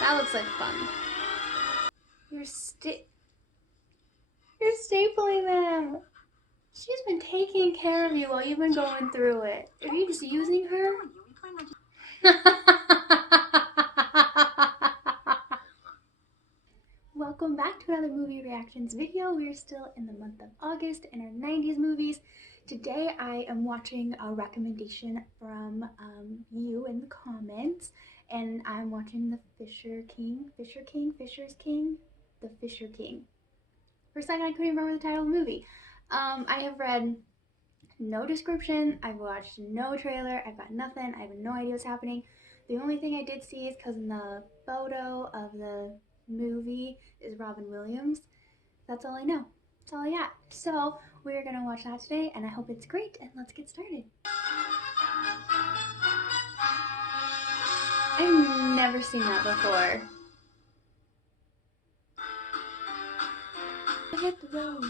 That looks like fun. You're stapling them. She's been taking care of you while you've been going through it. Are you just using her? Welcome back to another movie reactions video. We're still in the month of August in our 90s movies. Today I am watching a recommendation from you in the comments, and I'm watching The Fisher King. The Fisher King. For a second I couldn't remember the title of the movie. I have read no description, I've watched no trailer, I've got nothing, I have no idea what's happening. The only thing I did see is because in the photo of the movie is Robin Williams. That's all I know. That's all I got. So we're gonna watch that today, and I hope it's great, and let's get started. I've never seen that before. Hit the road,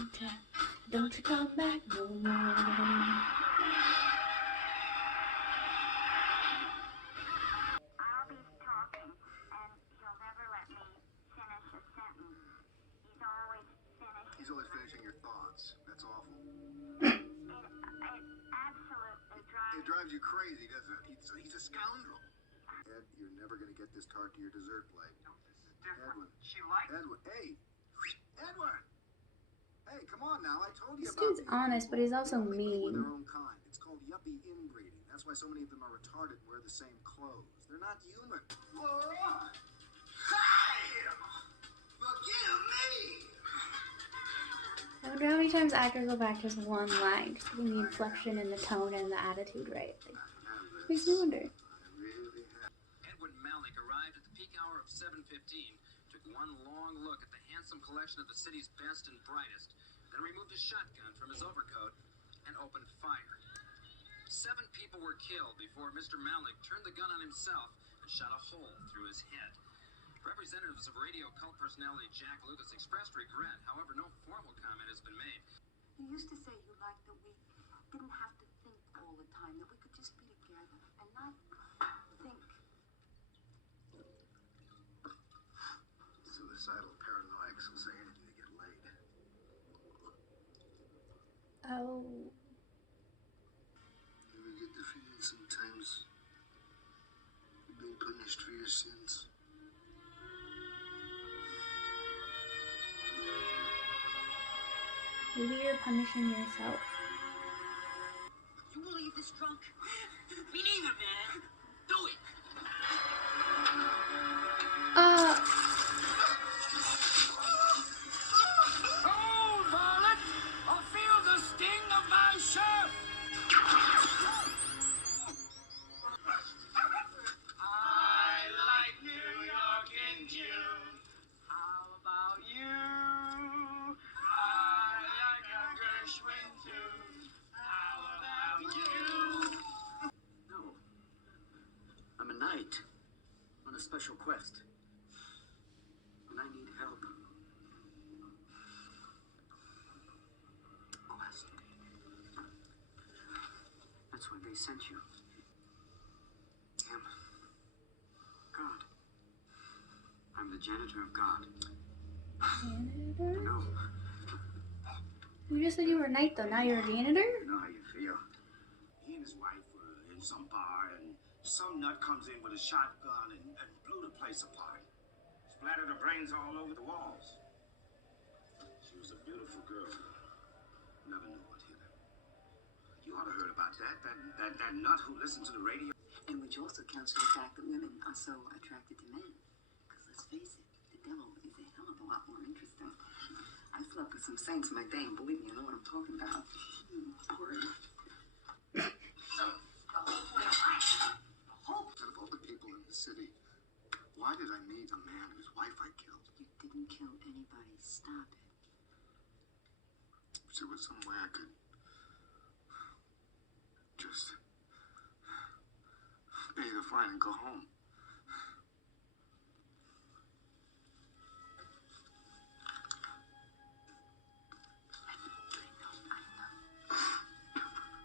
don't you come back no more. He's always finishing your thoughts. That's awful. It drives you crazy, doesn't it? He's a scoundrel. Ed, you're never going to get this tart to your dessert plate. No, this is different. Edwin. She likes Edwin. Hey. Edwin. Hey, come on now. I told you This about dude's honest, but he's also mean. Their own kind. It's called yuppie inbreeding. That's why so many of them are retarded and wear the same clothes. They're not human. Hey! Forgive me! I wonder how many times actors go back to just one line, just getting the inflection and the tone and the attitude right. Makes me wonder. Edwin Malik arrived at the peak hour of 7:15, took one long look at the handsome collection of the city's best and brightest, then removed a shotgun from his overcoat and opened fire. 7 people were killed before Mr. Malik turned the gun on himself and shot a hole through his head. Representatives of radio cult personality Jack Lucas expressed regret. However, no formal comment has been made. You used to say you liked that we didn't have to think all the time, that we could just be together and not think. Suicidal paranoiacs will say anything to get laid. Oh. You ever get the feeling sometimes you've been punished for your sins? Maybe you're punishing yourself. You will leave this drunk? Me neither, man. Do it. Hold, Violet! I'll feel the sting of my shaft! I like New York in June. How about you? I like a Gershwin tune. How about you? No. I'm a knight on a special quest. And I need help. Quest. That's why they sent you. Him. God. I'm the janitor of God. Janitor? No. You just said you were a knight though, now you're a janitor? You know how you feel. He and his wife were in some bar, and some nut comes in with a shotgun and blew the place apart. Splattered her brains all over the walls. She was a beautiful girl. Never knew what hit her. You ought to heard about that. That nut who listened to the radio. And which also counts for the fact that women are so attracted to men. Because let's face it, the devil is a hell of a lot more interesting. I slept with some saints in my day, and believe me, I know what I'm talking about. Word. Out of all the people in the city, why did I meet a man whose wife I killed? You didn't kill anybody. Stop it. If there was some way I could just pay the fine and go home.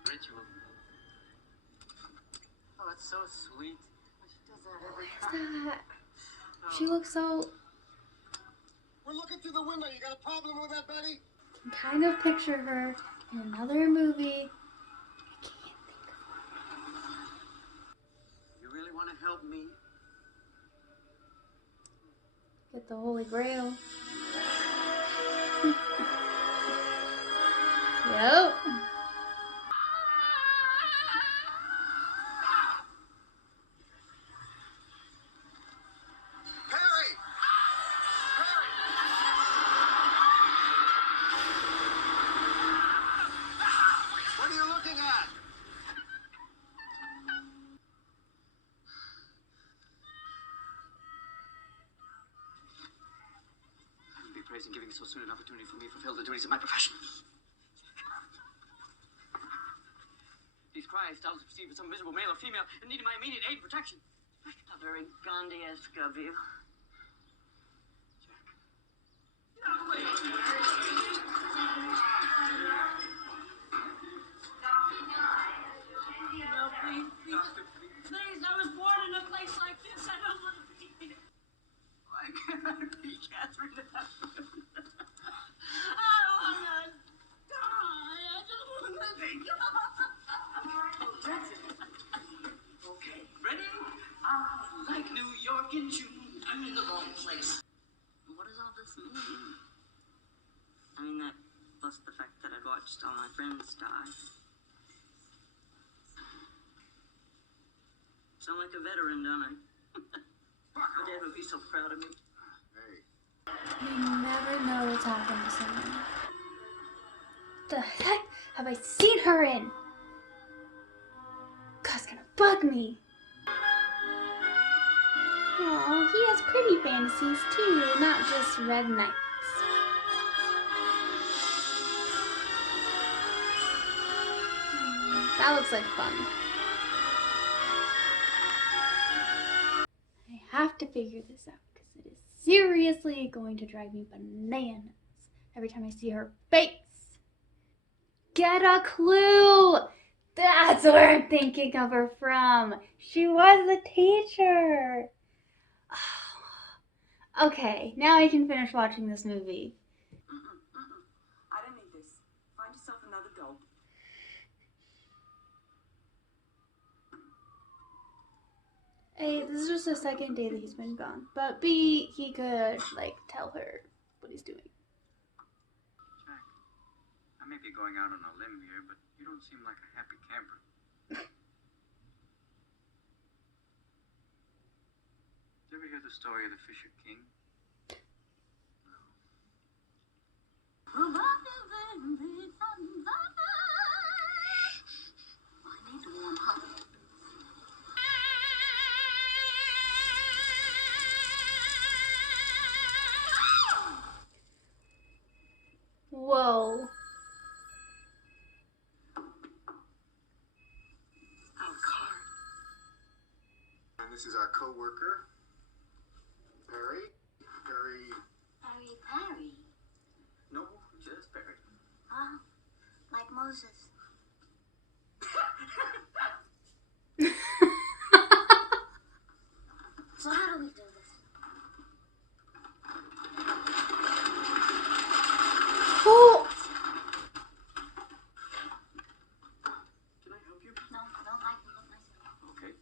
Ritual. Oh, that's so sweet. She does that every What is that? She looks so... We're looking through the window. You got a problem with that, Betty? I can kind of picture her in another movie. You really want to help me? Get the Holy Grail. Yep. Perry! Perry! What are you looking at? I wouldn't be praising giving so soon an opportunity for me to fulfill the duties of my profession. These cries, doubtless received from some miserable male or female and needing my immediate aid and protection. How very Gandhi-esque of you. No, please. Please, I was born in a place like this. I don't want to be here. Why can't I be Catherine? I don't want to die. I just want to be That's it. Okay, ready? Like New York in June. I'm in the wrong place. What does all this mean? I mean, that plus the fact that I watched all my friends die. Sound like a veteran, don't I? My dad would be so proud of me. Hey. You never know what's happened to someone. The heck have I seen her in? God's gonna bug me. Oh, he has pretty fantasies too, not just red knights. That looks like fun. I have to figure this out because it is seriously going to drive me bananas every time I see her face. Get a clue! That's where I'm thinking of her from. She was the teacher. Okay, now I can finish watching this movie. I don't need this. Find yourself another dog. A, this is just the second day that he's been gone. But B, he could, like, tell her what he's doing. Jack, I may be going out on a limb here, but you don't seem like a happy camper. Did you ever hear the story of the Fisher King? I need to warm up. Whoa. Our car. And this is our co-worker, Perry. Perry. No, just Barry. Oh, like Moses. So how do we do this? Oh! Can I help you? No, I don't like to look myself. Okay.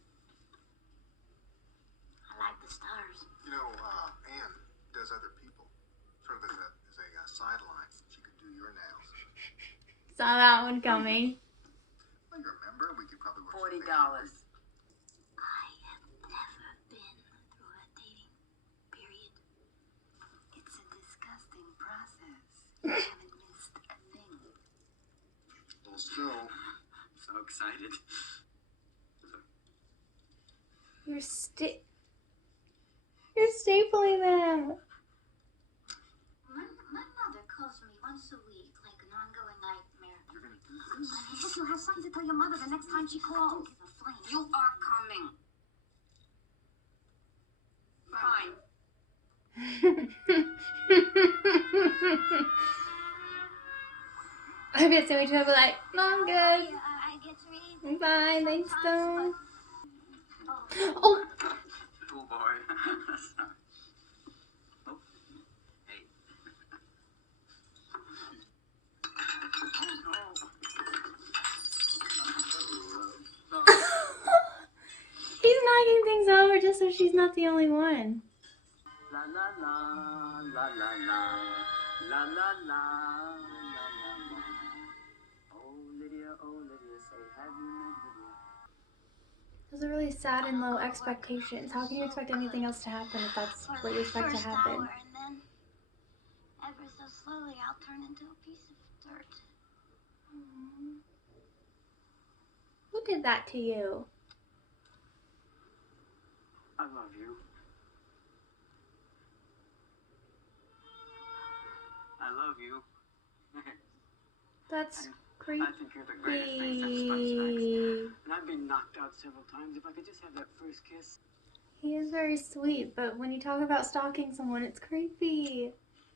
I like the stars. You know, Anne does other people, sort of as a sideline. She could do your nails. Saw that one coming. Well, you remember, we could probably work $40. something out. I have never been through a dating period. It's a disgusting process. You haven't missed a thing. Well, still, So excited. You're stapling them. My mother calls me once a week, like an ongoing nightmare. You're gonna do this? I hope you have something to tell your mother the next time she calls. Don't give a flame. You are coming. Fine. I bet so each other like, no, I'm good. I get to read. I'm fine, thanks, Stone. Oh, Oh! Oh boy. he's not the only one. La la la, la la la, la la la, la la la. Oh Lydia, say have you met Lydia? Those are really sad and low expectations. How can you expect anything else to happen if that's For what you the expect to first happen? hour, and then ever so slowly I'll turn into a piece of dirt. Who did that to you? I love you. I love you. That's creepy. I think you're the greatest thing since sliced snacks. And I've been knocked out several times. If I could just have that first kiss. He is very sweet, but when you talk about stalking someone, it's creepy.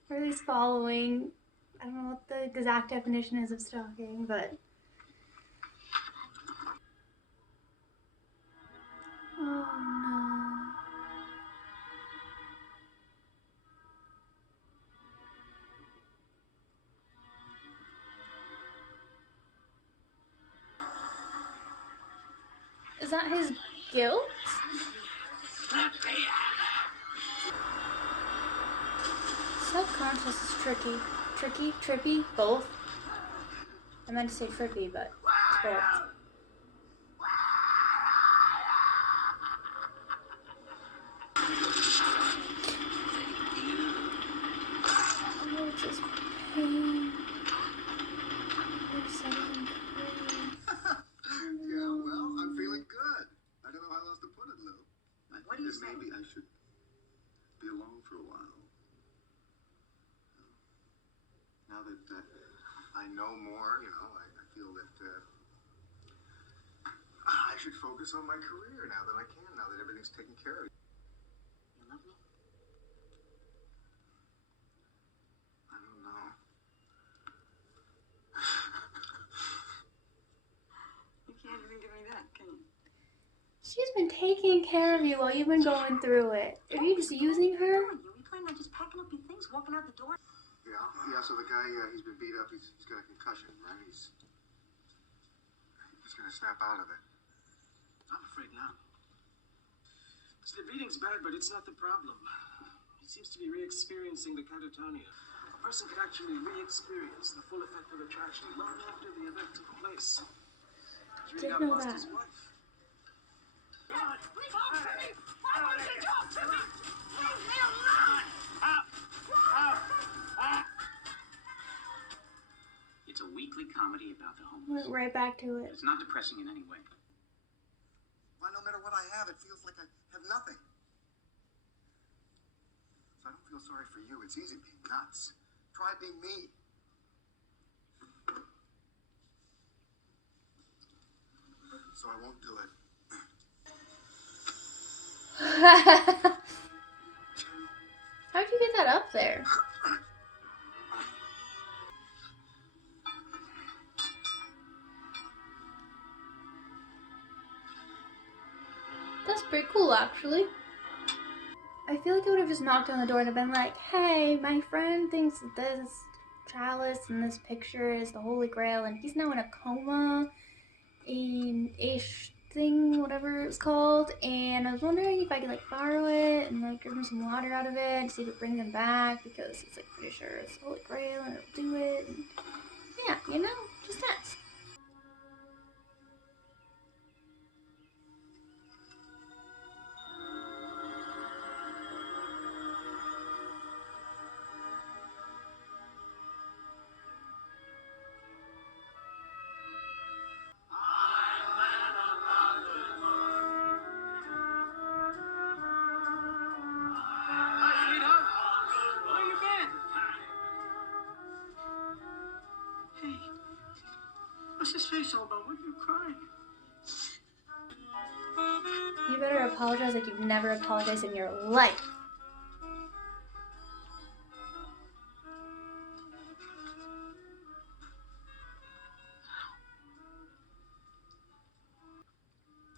Or at least following. I don't know what the exact definition is of stalking, but... Oh no. Is that his guilt? Subconscious is tricky. Tricky? Trippy? Both? I meant to say trippy, but it's both. Oh, it's just pain. You're saying Yeah, well, I'm feeling good. I don't know how else to put it, Lou. What do you say? Maybe I should be alone for a while. Now that I know more, I feel that I should focus on my career now that I can, now that everything's taken care of. You love me? I don't know. You can't even give me that, can you? she's been taking care of you while you've been going through it. Are you just using her? You planning on just packing up your things, walking out the door? Yeah, so the guy, he's been beat up, he's got a concussion, right? He's gonna snap out of it. I'm afraid not. See, the beating's bad, but it's not the problem. He seems to be re-experiencing the catatonia. A person could actually re-experience the full effect of the tragedy long after the event took place. He's really Didn't know not lost that. his wife. Talk to me! Why won't you talk to me? Leave me alone! It's a weekly comedy about the Went homeless. right back to it. It's not depressing in any way. Why, no matter what I have, it feels like I have nothing. So I don't feel sorry for you. It's easy being nuts. Try being me. So I won't do it. How'd you get that up there? That's pretty cool, actually. I feel like I would have just knocked on the door and have been like, hey, my friend thinks that this chalice in this picture is the Holy Grail, and he's now in a coma, ish thing, whatever it's called, and I was wondering if I could, like, borrow it and, like, give him some water out of it and see if it brings him back, because he's, like, pretty sure it's the Holy Grail and it'll do it, and yeah, just ask. Hi, sweetheart. Where you been? Hey, what's this face all about? What are you crying? You better apologize like you've never apologized in your life.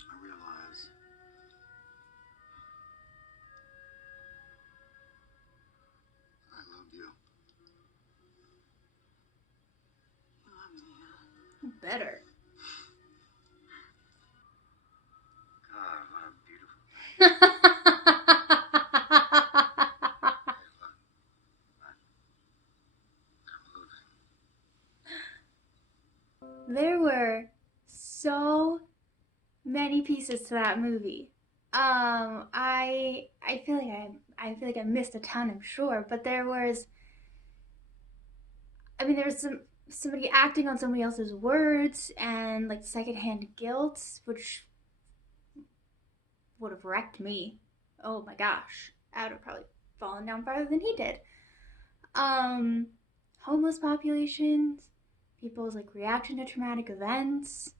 I realize I love you. You love me, huh? Better. God, what a beautiful. to that movie. I feel like I feel like I missed a ton, I'm sure, but there was somebody acting on somebody else's words and like secondhand guilt, which would have wrecked me. Oh my gosh, I would have probably fallen down farther than he did. Um, Homeless populations, people's like reaction to traumatic events,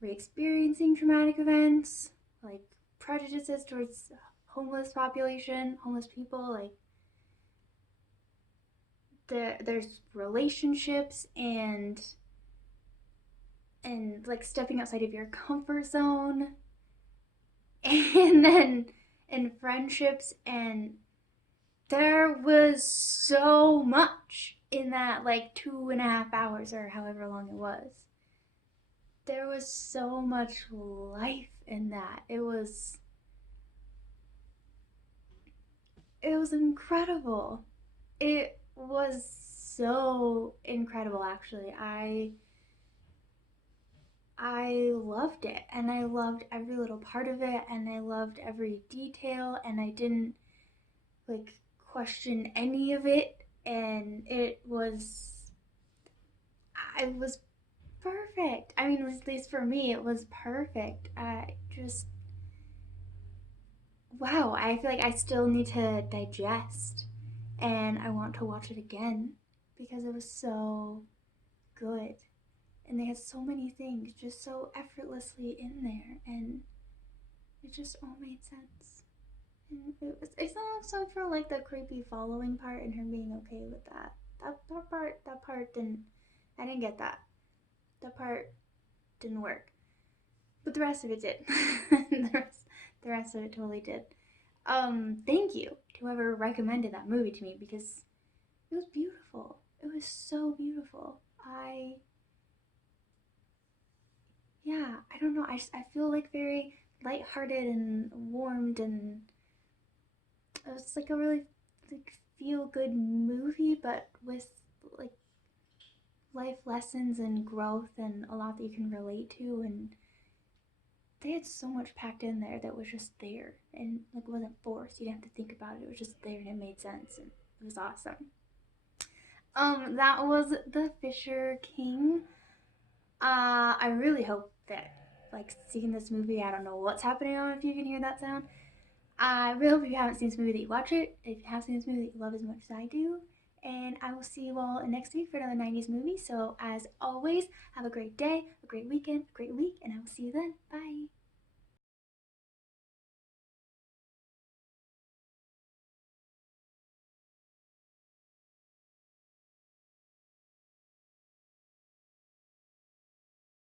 re-experiencing traumatic events, like prejudices towards homeless people, like there's relationships and like stepping outside of your comfort zone, and then in friendships, and there was so much in that like 2.5 hours or however long it was. There was so much life in that. It was incredible. It was so incredible, actually. I loved it, and I loved every little part of it, and I loved every detail, and I didn't like question any of it, and it was perfect. I mean, at least for me, it was perfect. I just wow. I feel like I still need to digest, and I want to watch it again because it was so good, and they had so many things just so effortlessly in there, and it just all made sense. And it's not so for like the creepy following part and her being okay with that. That part didn't. I didn't get that. That part didn't work. But the rest of it did. the rest of it totally did. Thank you to whoever recommended that movie to me because it was beautiful. It was so beautiful. I don't know. I feel like very lighthearted and warmed, and it's like a really like feel good movie, but with like life lessons and growth and a lot that you can relate to, and they had so much packed in there that was just there and like wasn't forced. You didn't have to think about it. It was just there and it made sense and it was awesome. That was The Fisher King. I really hope that like seeing this movie, I don't know what's happening on if you can hear that sound. I really hope if you haven't seen this movie that you watch it. If you have seen this movie that you love as much as I do. And I will see you all next week for another 90s movie. So as always, have a great day, a great weekend, a great week, and I will see you then. Bye.